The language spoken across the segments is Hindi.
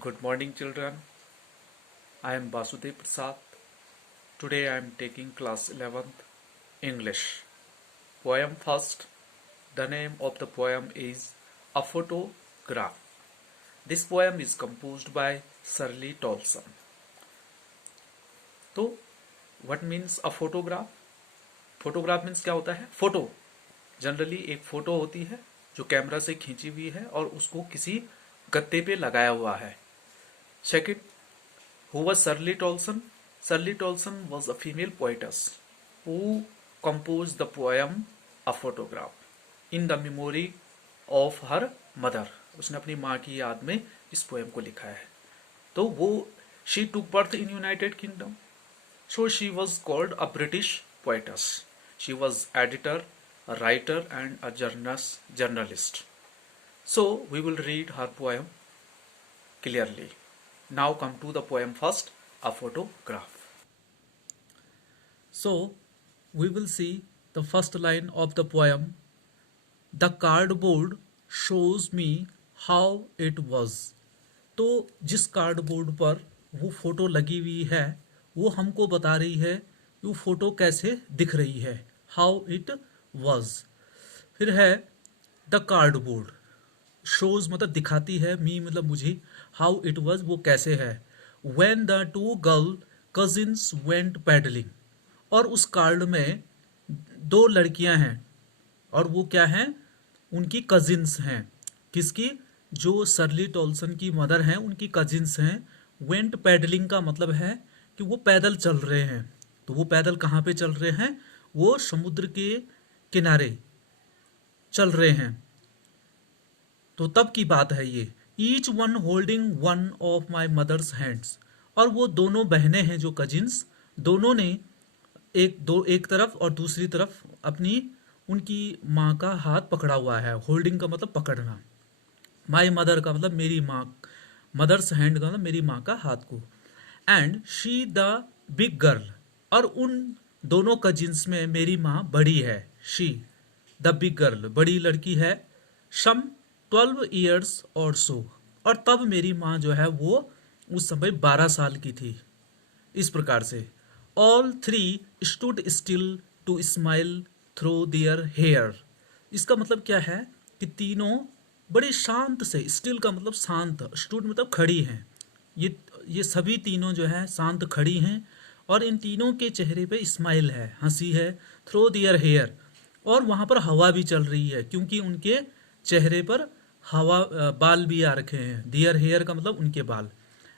Good morning, children. I am Basudev Prasad. Today I am taking class 11th English. Poem first. The name of the poem is A Photograph. This poem is composed by Shirley Tolson. तो what means a photograph? Photograph means क्या होता है? फोटो. जनरली एक फोटो होती है जो कैमरा से खींची हुई है और उसको किसी गत्ते पे लगाया हुआ है. Second, who was Shirley Tolson? Shirley Tolson was a female poetess who composed the poem A Photograph in the memory of her mother. उसने अपनी माँ की याद में इस पोएम को लिखा है. तो वो she took birth in United Kingdom. So she was called a British poetess. She was editor, a writer and a journalist. So we will read her poem clearly. Now come to the poem first, A Photograph. So we will see the first line of the poem. The cardboard shows me how it was. तो जिस कार्डबोर्ड पर वो फोटो लगी हुई है वो हमको बता रही है वो फोटो कैसे दिख रही है. How it was. फिर है द कार्डबोर्ड. शोज मतलब दिखाती है, मी मतलब मुझे, हाउ इट वॉज वो कैसे है. When the two girl cousins went paddling. और उस कार्ड में दो लड़कियां हैं और वो क्या हैं, उनकी कजिन्स हैं. किसकी? जो शर्ली टॉल्सन की मदर हैं उनकी कजिन्स हैं. वेंट पैडलिंग का मतलब है कि वो पैदल चल रहे हैं. तो वो पैदल कहाँ पे चल रहे हैं? वो समुद्र के किनारे चल रहे हैं. तो तब की बात है ये. Each one holding one of my mother's hands. और वो दोनों बहनें हैं जो कजिन्स, दोनों ने एक तरफ और दूसरी तरफ अपनी उनकी माँ का हाथ पकड़ा हुआ है. होल्डिंग का मतलब पकड़ना. माई मदर का मतलब मेरी माँ. मदर्स हैंड का मतलब मेरी माँ का हाथ को. And she the big girl. और उन दोनों कजिन्स में मेरी माँ बड़ी है. शी द बिग गर्ल बड़ी लड़की है. सम 12 ईयर्स और सो. और तब मेरी माँ जो है वो उस समय 12 साल की थी. इस प्रकार से all three stood still to smile through their hair. इसका मतलब क्या है कि तीनों बड़े शांत से, स्टिल का मतलब शांत, स्टूड मतलब खड़ी हैं. ये सभी तीनों जो है शांत खड़ी हैं और इन तीनों के चेहरे पे स्माइल है, हंसी है. थ्रो दियर हेयर. और वहाँ पर हवा भी चल रही है क्योंकि उनके चेहरे पर हवा, बाल भी आ रखे हैं. दियर हेयर का मतलब उनके बाल.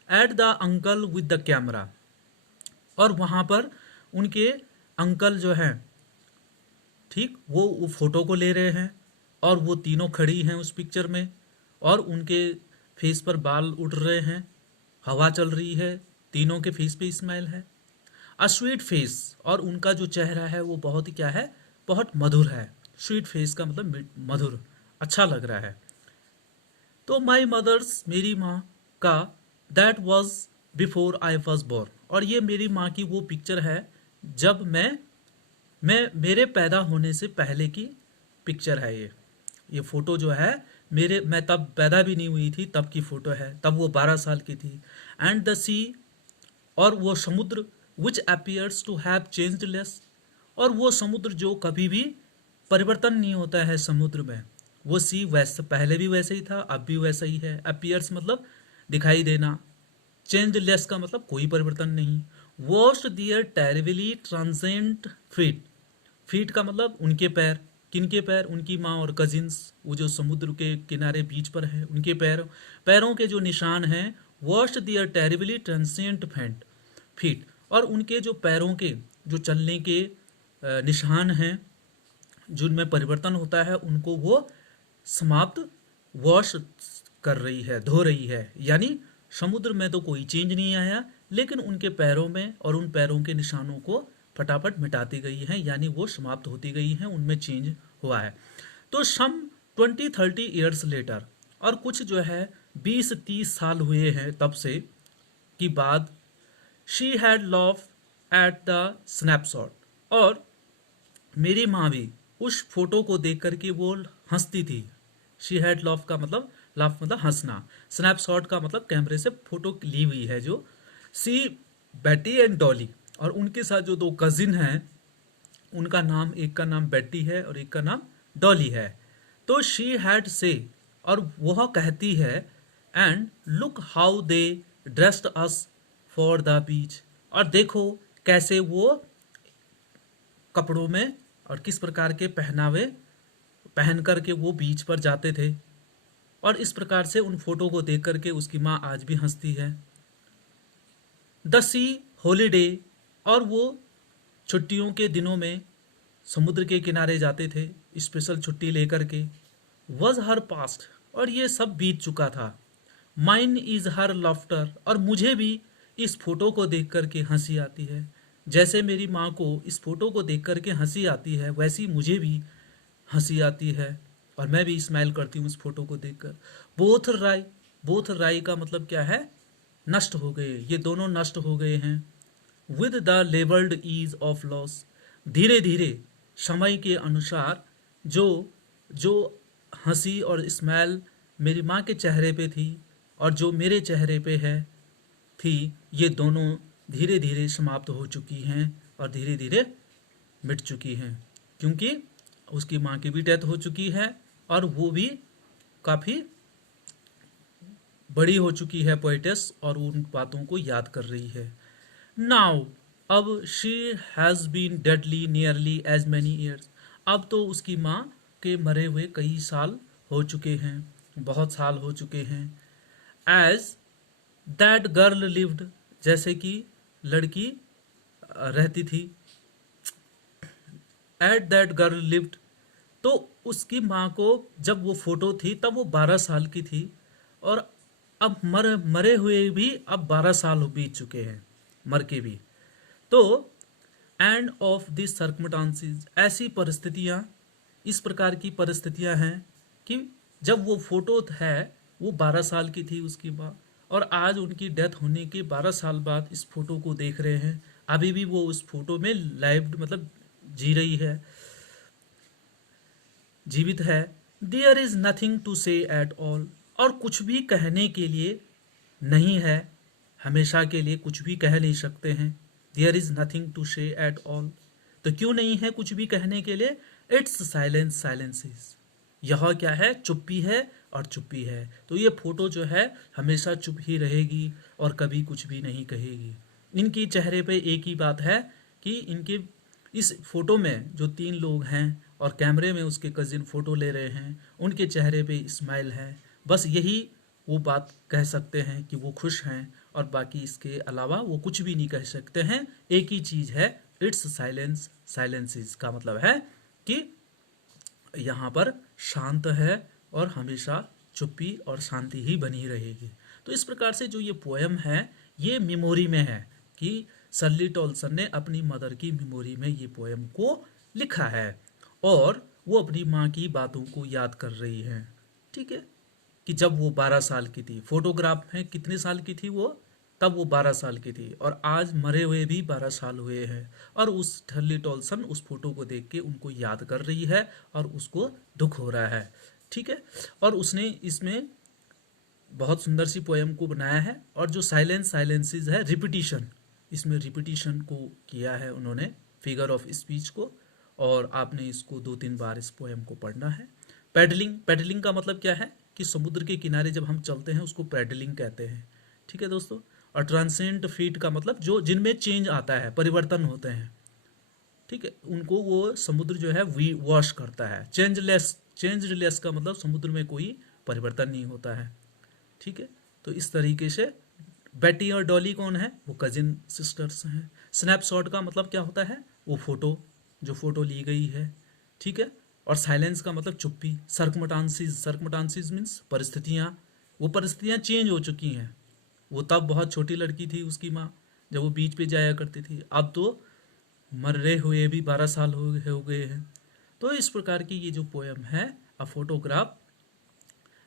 At the uncle with the camera. और वहाँ पर उनके अंकल जो हैं, ठीक, वो फोटो को ले रहे हैं और वो तीनों खड़ी हैं उस पिक्चर में और उनके फेस पर बाल उड़ रहे हैं, हवा चल रही है, तीनों के फेस पे स्माइल है. A sweet face. और उनका जो चेहरा है वो बहुत ही क्या है, बहुत मधुर है. स्वीट फेस का मतलब मधुर, अच्छा लग रहा है. तो माई मदर्स मेरी माँ का that was before I was born. और ये मेरी माँ की वो पिक्चर है जब मैं मेरे पैदा होने से पहले की पिक्चर है. ये फोटो जो है मैं तब पैदा भी नहीं हुई थी तब की फोटो है. तब वो 12 साल की थी. And the sea. और वो समुद्र which appears to have changed less. और वो समुद्र जो कभी भी परिवर्तन नहीं होता है समुद्र में. वो सी वैसे पहले भी वैसे ही था, अब भी वैसा ही है. अपीयर्स मतलब दिखाई देना. चेंज लेस का मतलब कोई परिवर्तन नहीं. वॉश्ड दियर टेरिबली ट्रांसेंट फीट. फीट का मतलब उनके पैर. किनके पैर? उनकी माँ और कजिन्स, वो जो समुद्र के किनारे बीच पर है उनके पैरों के जो निशान हैं. वॉश्ड दियर टेरिबली ट्रांसेंट फीट. और उनके जो पैरों के जो चलने के निशान हैं जिनमें परिवर्तन होता है उनको वो समाप्त, वॉश कर रही है, धो रही है. यानी समुद्र में तो कोई चेंज नहीं आया लेकिन उनके पैरों में और उन पैरों के निशानों को फटाफट मिटाती गई हैं, यानी वो समाप्त होती गई हैं, उनमें चेंज हुआ है. तो सम 20-30 ईयर्स लेटर. और कुछ जो है 20-30 साल हुए हैं तब से की बाद. She had loaf at the snapshot. और मेरी माँ भी उस फोटो को देख करके वो हंसती थी. शी हैड लॉफ का मतलब लाफ मतलब हंसना। स्नैपशॉट का मतलब कैमरे से फोटो ली हुई है जो। सी बेटी एंड डॉली, और उनके साथ जो दो कजिन हैं उनका नाम, एक का नाम बेटी है और एक का नाम डॉली है। तो शी हैड से, और वह कहती है, and look how they dressed us for the beach, और देखो कैसे वो कपड़ों में और किस प्रकार के पहनावे पहन करके वो बीच पर जाते थे। और इस प्रकार से उन फोटो को देख करके उसकी माँ आज भी हंसती है। द सी हॉलीडे, और वो छुट्टियों के दिनों में समुद्र के किनारे जाते थे स्पेशल छुट्टी लेकर के। वॉज हर पास्ट, और ये सब बीत चुका था। माइन इज हर लाफ्टर, और मुझे भी इस फोटो को देख करके हंसी आती है। जैसे मेरी माँ को इस फोटो को देख करके हंसी आती है वैसी मुझे भी हंसी आती है, और मैं भी स्माइल करती हूँ इस फोटो को देखकर। बोथ राय का मतलब क्या है? नष्ट हो गए, ये दोनों नष्ट हो गए हैं। With the labelled ease of loss, धीरे धीरे समय के अनुसार जो जो हंसी और स्माइल मेरी माँ के चेहरे पे थी और जो मेरे चेहरे पे है थी, ये दोनों धीरे धीरे समाप्त हो चुकी हैं और धीरे धीरे मिट चुकी हैं, क्योंकि उसकी माँ की भी डेथ हो चुकी है और वो भी काफ़ी बड़ी हो चुकी है पोइटेस, और उन बातों को याद कर रही है। नाउ, अब she has been deadly nearly as many years, अब तो उसकी माँ के मरे हुए कई साल हो चुके हैं, बहुत साल हो चुके हैं। एज दैट गर्ल लिव्ड, जैसे कि लड़की रहती थी। एट दैट गर्ल लिव्ड, तो उसकी माँ को जब वो फोटो थी तब वो 12 साल की थी, और अब मरे हुए भी अब 12 साल बीत चुके हैं, मर के भी। तो एंड ऑफ दिस सर्कमस्टांसेस, ऐसी परिस्थितियाँ, इस प्रकार की परिस्थितियाँ हैं कि जब वो फोटो है वो 12 साल की थी उसकी माँ, और आज उनकी डेथ होने के 12 साल बाद इस फोटो को देख रहे हैं। अभी भी वो उस फोटो में लाइव मतलब जी रही है, जीवित है। देयर इज नथिंग टू से एट ऑल, और कुछ भी कहने के लिए नहीं है, हमेशा के लिए कुछ भी कह नहीं सकते हैं। देयर इज नथिंग टू से एट ऑल, तो क्यों नहीं है कुछ भी कहने के लिए? इट्स साइलेंस साइलेंसेस, यह क्या है? चुप्पी है और चुप्पी है। तो ये फोटो जो है हमेशा चुप ही रहेगी और कभी कुछ भी नहीं कहेगी। इनकी चेहरे पे एक ही बात है कि इनके इस फोटो में जो 3 लोग हैं और कैमरे में उसके कजिन फोटो ले रहे हैं, उनके चेहरे पे स्माइल है। बस यही वो बात कह सकते हैं कि वो खुश हैं, और बाकी इसके अलावा वो कुछ भी नहीं कह सकते हैं। एक ही चीज़ है, इट्स साइलेंस साइलेंसेस, का मतलब है कि यहाँ पर शांत है और हमेशा चुप्पी और शांति ही बनी रहेगी। तो इस प्रकार से जो ये पोएम है ये मेमोरी में है कि सर्ली टॉल्सन ने अपनी मदर की मेमोरी में ये पोएम को लिखा है, और वो अपनी माँ की बातों को याद कर रही है। ठीक है, कि जब वो 12 साल की थी, फोटोग्राफ में कितने साल की थी वो, तब वो 12 साल की थी, और आज मरे हुए भी 12 साल हुए हैं, और उस शर्ली टॉल्सन उस फोटो को देख के उनको याद कर रही है और उसको दुख हो रहा है। ठीक है, और उसने इसमें बहुत सुंदर सी पोएम को बनाया है, और जो साइलेंस साइलेंसेस है, रिपीटिशन, इसमें रिपीटिशन को किया है उन्होंने, फिगर ऑफ स्पीच को, और आपने इसको 2-3 बार इस पोएम को पढ़ना है। पैडलिंग, पैडलिंग का मतलब क्या है कि समुद्र के किनारे जब हम चलते हैं उसको पैडलिंग कहते हैं। ठीक है दोस्तों, और ट्रांसेंट फीट का मतलब जो जिनमें चेंज आता है, परिवर्तन होते हैं। ठीक है, उनको वो समुद्र जो है वी वॉश करता है। चेंजलेस, चेंजलेस का मतलब समुद्र में कोई परिवर्तन नहीं होता है। ठीक है, तो इस तरीके से बेटी और डॉली कौन है? वो कजिन सिस्टर्स हैं। स्नैपशॉट का मतलब क्या होता है? वो फोटो, जो फोटो ली गई है। ठीक है, और साइलेंस का मतलब चुप्पी। सर्कमटांसिस, सर्कमटांसिस मीन्स परिस्थितियाँ, वो परिस्थितियाँ चेंज हो चुकी हैं। वो तब बहुत छोटी लड़की थी उसकी माँ, जब वो बीच पे जाया करती थी, अब तो मरे हुए भी 12 साल हो गए हैं। तो इस प्रकार की ये जो पोएम है अ फोटोग्राफ,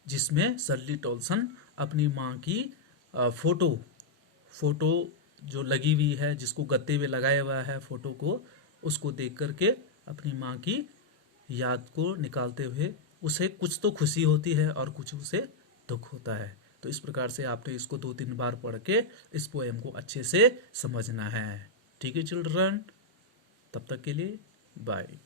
जिसमें सर्ली टॉल्सन अपनी माँ की फोटो फोटो जो लगी हुई है, जिसको गत्ते में लगाया हुआ है फोटो को, उसको देख करके अपनी माँ की याद को निकालते हुए उसे कुछ तो खुशी होती है और कुछ उसे दुख होता है। तो इस प्रकार से आपने इसको 2-3 बार पढ़ के इस पोएम को अच्छे से समझना है। ठीक है चिल्ड्रन, तब तक के लिए बाय।